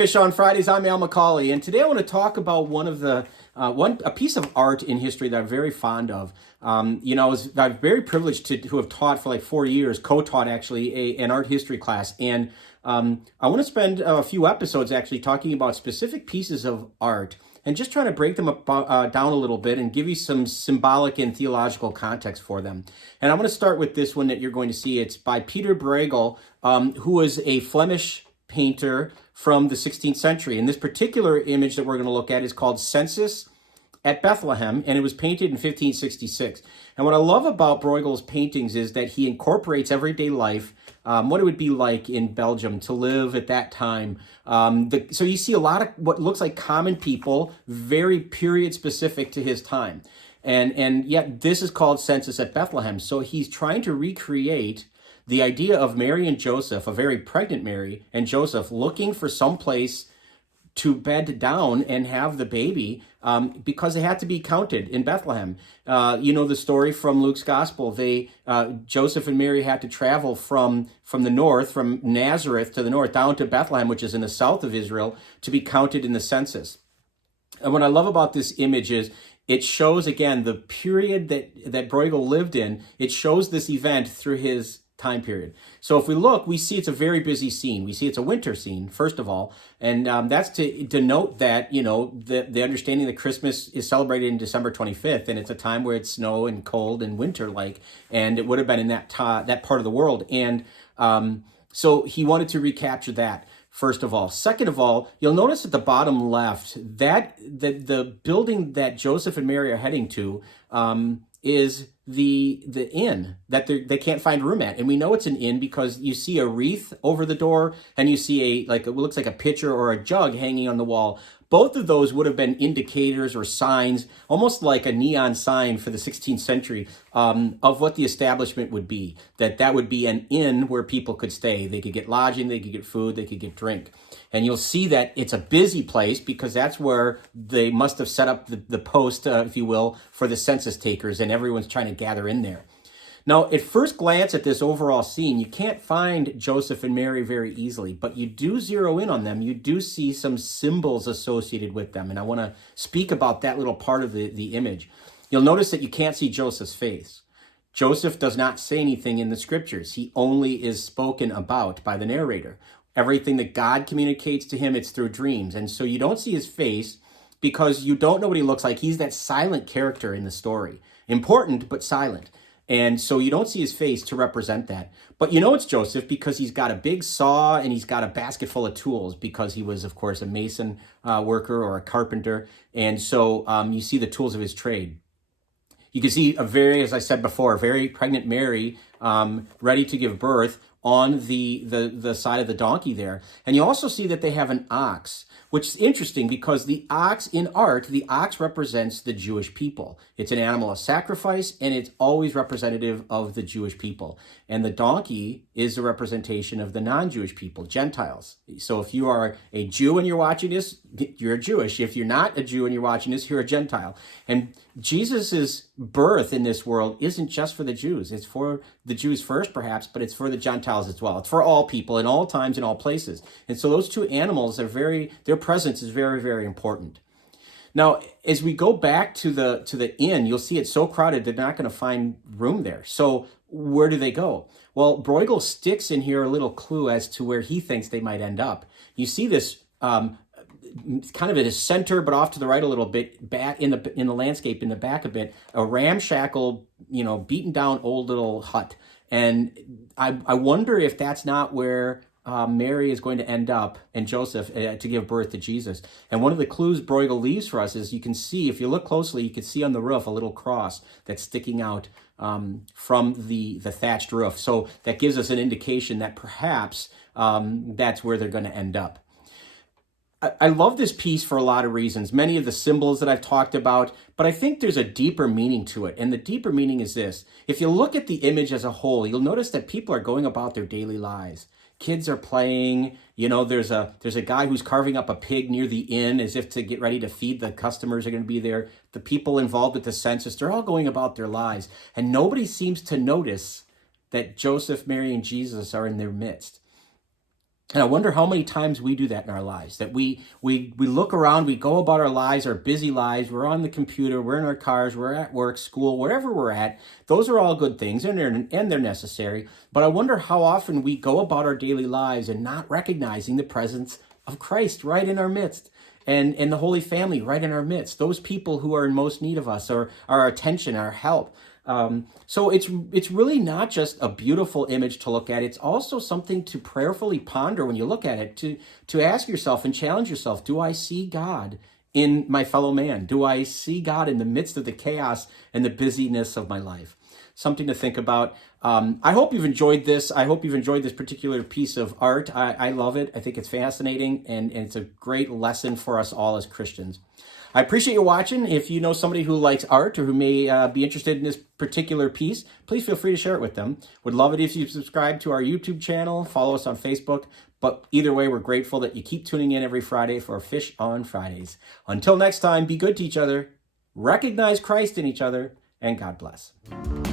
Fish on Fridays. I'm Al McCauley, and today I want to talk about one of the a piece of art in history that I'm very fond of. I'm very privileged to have taught for like 4 years, co-taught actually an art history class, and I want to spend a few episodes actually talking about specific pieces of art and just trying to break them down a little bit and give you some symbolic and theological context for them. And I'm going to start with this one that you're going to see. It's by Pieter Brueghel, who was a Flemish painter from the 16th century. And this particular image that we're going to look at is called Census at Bethlehem, and it was painted in 1566. And what I love about Brueghel's paintings is that he incorporates everyday life, what it would be like in Belgium to live at that time. So you see a lot of what looks like common people, very period specific to his time. And yet this is called Census at Bethlehem. So he's trying to recreate the idea of Mary and Joseph, a very pregnant Mary and Joseph, looking for some place to bed down and have the baby because they had to be counted in Bethlehem. You know the story from Luke's gospel. Joseph and Mary had to travel from the north, from Nazareth to the north, down to Bethlehem, which is in the south of Israel, to be counted in the census. And what I love about this image is it shows, again, the period that Brueghel lived in. It shows this event through his time period. So if we look, we see it's a very busy scene. We see it's a winter scene, first of all, and that's to denote that, you know, the understanding that Christmas is celebrated in December 25th, and it's a time where it's snow and cold and winter-like, and it would have been in that part of the world. And so he wanted to recapture that, first of all. Second of all, you'll notice at the bottom left that the building that Joseph and Mary are heading to is the inn that they can't find room at. And we know it's an inn because you see a wreath over the door and you see it looks like a pitcher or a jug hanging on the wall. Both of those would have been indicators or signs, almost like a neon sign for the 16th century, of what the establishment would be. That would be an inn where people could stay. They could get lodging, they could get food, they could get drink. And you'll see that it's a busy place because that's where they must have set up the post, if you will, for the census takers, and everyone's trying to gather in there. Now, at first glance at this overall scene, you can't find Joseph and Mary very easily, but you do zero in on them. You do see some symbols associated with them, and I want to speak about that little part of the image. You'll notice that you can't see Joseph's face. Joseph does not say anything in the scriptures. He only is spoken about by the narrator. Everything that God communicates to him, it's through dreams, and so you don't see his face because you don't know what he looks like. He's that silent character in the story. Important, but silent. And so you don't see his face to represent that. But you know it's Joseph because he's got a big saw and he's got a basket full of tools because he was, of course, a mason worker or a carpenter. And so you see the tools of his trade. You can see as I said before, a very pregnant Mary ready to give birth on the side of the donkey there. And you also see that they have an ox, which is interesting because the ox in art, the ox represents the Jewish people. It's an animal of sacrifice, and it's always representative of the Jewish people. And the donkey is a representation of the non-Jewish people, Gentiles. So if you are a Jew and you're watching this, you're Jewish. If you're not a Jew and you're watching this, you're a Gentile. And Jesus's birth in this world isn't just for the Jews. It's for the Jews first, perhaps, but it's for the Gentiles as well. It's for all people in all times, in all places. And so those two animals their presence is very, very important. Now, as we go back to the inn, you'll see it's so crowded they're not going to find room there. So where do they go? Well, Brueghel sticks in here a little clue as to where he thinks they might end up. You see this kind of at his center, but off to the right a little bit, back in the landscape in the back a bit, a ramshackle, beaten down old little hut. And I wonder if that's not where Mary is going to end up, and Joseph, to give birth to Jesus. And one of the clues Brueghel leaves for us is you can see, if you look closely, you can see on the roof a little cross that's sticking out from the thatched roof. So that gives us an indication that perhaps that's where they're going to end up. I love this piece for a lot of reasons, many of the symbols that I've talked about, but I think there's a deeper meaning to it. And the deeper meaning is this. If you look at the image as a whole, you'll notice that people are going about their daily lives. Kids are playing, there's a guy who's carving up a pig near the inn as if to get ready to feed the customers are going to be there. The people involved with the census, they're all going about their lives. And nobody seems to notice that Joseph, Mary, and Jesus are in their midst. And I wonder how many times we do that in our lives, that we look around, we go about our lives, our busy lives, we're on the computer, we're in our cars, we're at work, school, wherever we're at. Those are all good things and they're necessary. But I wonder how often we go about our daily lives and not recognizing the presence of Christ right in our midst. And the Holy Family right in our midst, those people who are in most need of us, or our attention, our help. So it's really not just a beautiful image to look at. It's also something to prayerfully ponder when you look at it, to ask yourself and challenge yourself, do I see God in my fellow man? Do I see God in the midst of the chaos and the busyness of my life? Something to think about. I hope you've enjoyed this. I hope you've enjoyed this particular piece of art. I love it. I think it's fascinating, and it's a great lesson for us all as Christians. I appreciate you watching. If you know somebody who likes art or who may be interested in this particular piece, please feel free to share it with them. Would love it if you subscribe to our YouTube channel, follow us on Facebook. But either way, we're grateful that you keep tuning in every Friday for Fish on Fridays. Until next time, be good to each other, recognize Christ in each other, and God bless.